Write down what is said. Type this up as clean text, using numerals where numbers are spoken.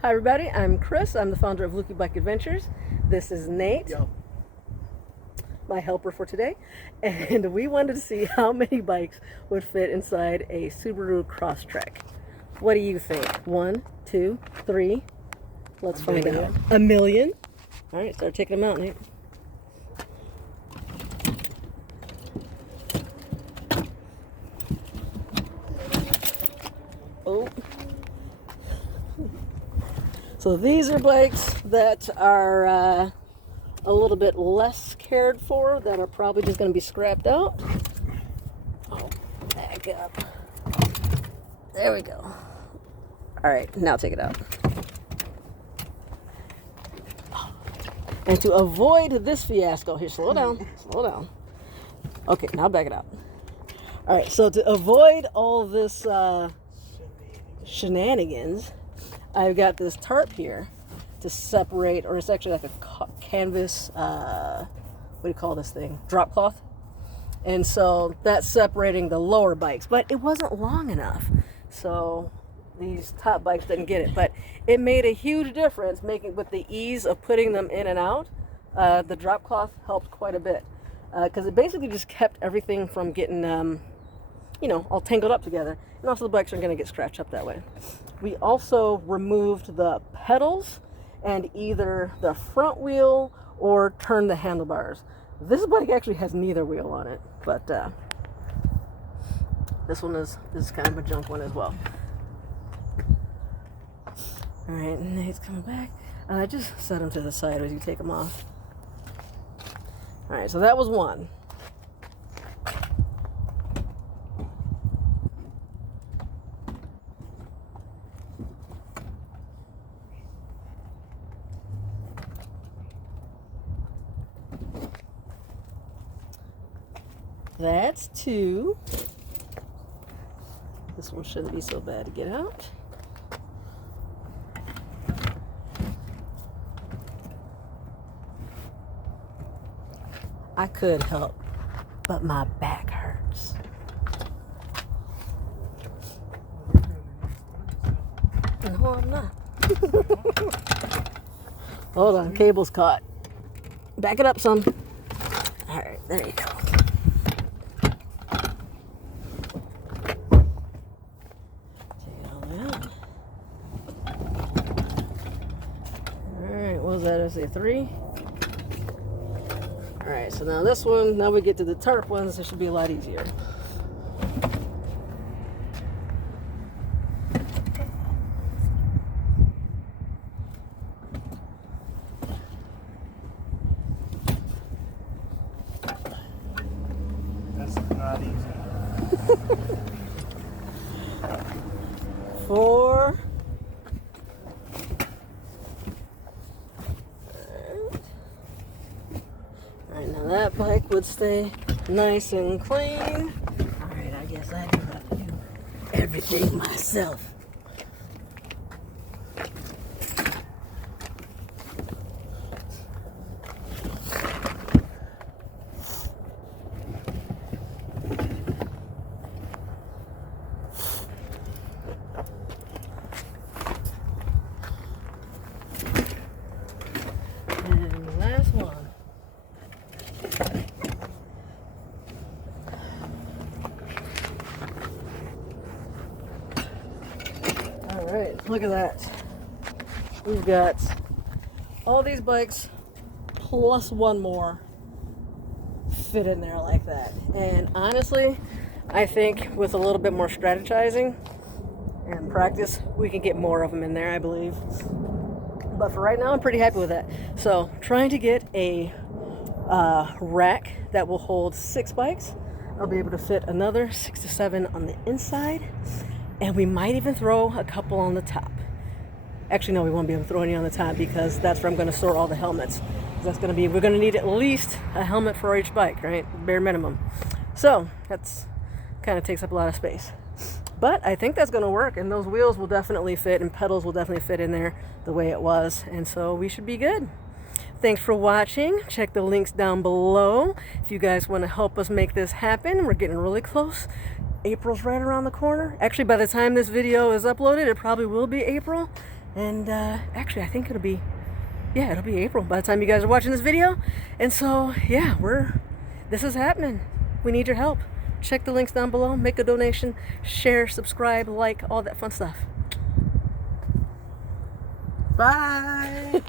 Hi everybody, I'm Chris. I'm the founder of Luki Bike Adventures. This is Nate, my helper for today, and we wanted to see how many bikes would fit inside a Subaru Crosstrek. What do you think? 1, 2, 3? Let's find out. 1,000,000? All right, start taking them out, Nate. Oh. So these are bikes that are a little bit less cared for, that are probably just going to be scrapped out. Oh, back up. There we go. All right, now take it out. And to avoid this fiasco, here, slow down, slow down. Okay, now back it out. All right, so to avoid all this shenanigans, I've got this tarp here to separate, or it's actually like a canvas, what do you call this thing? Drop cloth. And so that's separating the lower bikes, but it wasn't long enough. So these top bikes didn't get it, but it made a huge difference with the ease of putting them in and out. The drop cloth helped quite a bit because it basically just kept everything from getting, all tangled up together. And also the bikes aren't going to get scratched up that way. We also removed the pedals and either the front wheel or turned the handlebars. This bike actually has neither wheel on it, but this one is kind of a junk one as well. All right, Nate's coming back. Just set them to the side as you take them off. All right, so that was one. That's 2. This one shouldn't be so bad to get out. I could help, but my back hurts. No, I'm not. Hold on, cable's caught. Back it up some. All right, there you go. What was that? I say 3? All right, so now this one, now we get to the tarp ones, it should be a lot easier. That's not easy. 4. Alright, now that bike would stay nice and clean. Alright, I guess I do have to do everything myself. Alright, look at that. We've got all these bikes plus one more fit in there like that. And honestly, I think with a little bit more strategizing and practice, we can get more of them in there, I believe. But for right now, I'm pretty happy with that. So, trying to get a rack that will hold 6 bikes. I'll be able to fit another 6 to 7 on the inside. And we might even throw a couple on the top. Actually, no, we won't be able to throw any on the top because that's where I'm going to store all the helmets. We're going to need at least a helmet for each bike, right? Bare minimum. So that's kind of takes up a lot of space. But I think that's going to work, and those wheels will definitely fit, and pedals will definitely fit in there the way it was, and so we should be good. Thanks for watching. Check the links down below if you guys want to help us make this happen. We're getting really close. April's right around the corner. Actually, by the time this video is uploaded, it probably will be April. And actually, I think it'll be April by the time you guys are watching this video. And so, yeah, this is happening. We need your help. Check the links down below, make a donation, share, subscribe, like, all that fun stuff. Bye.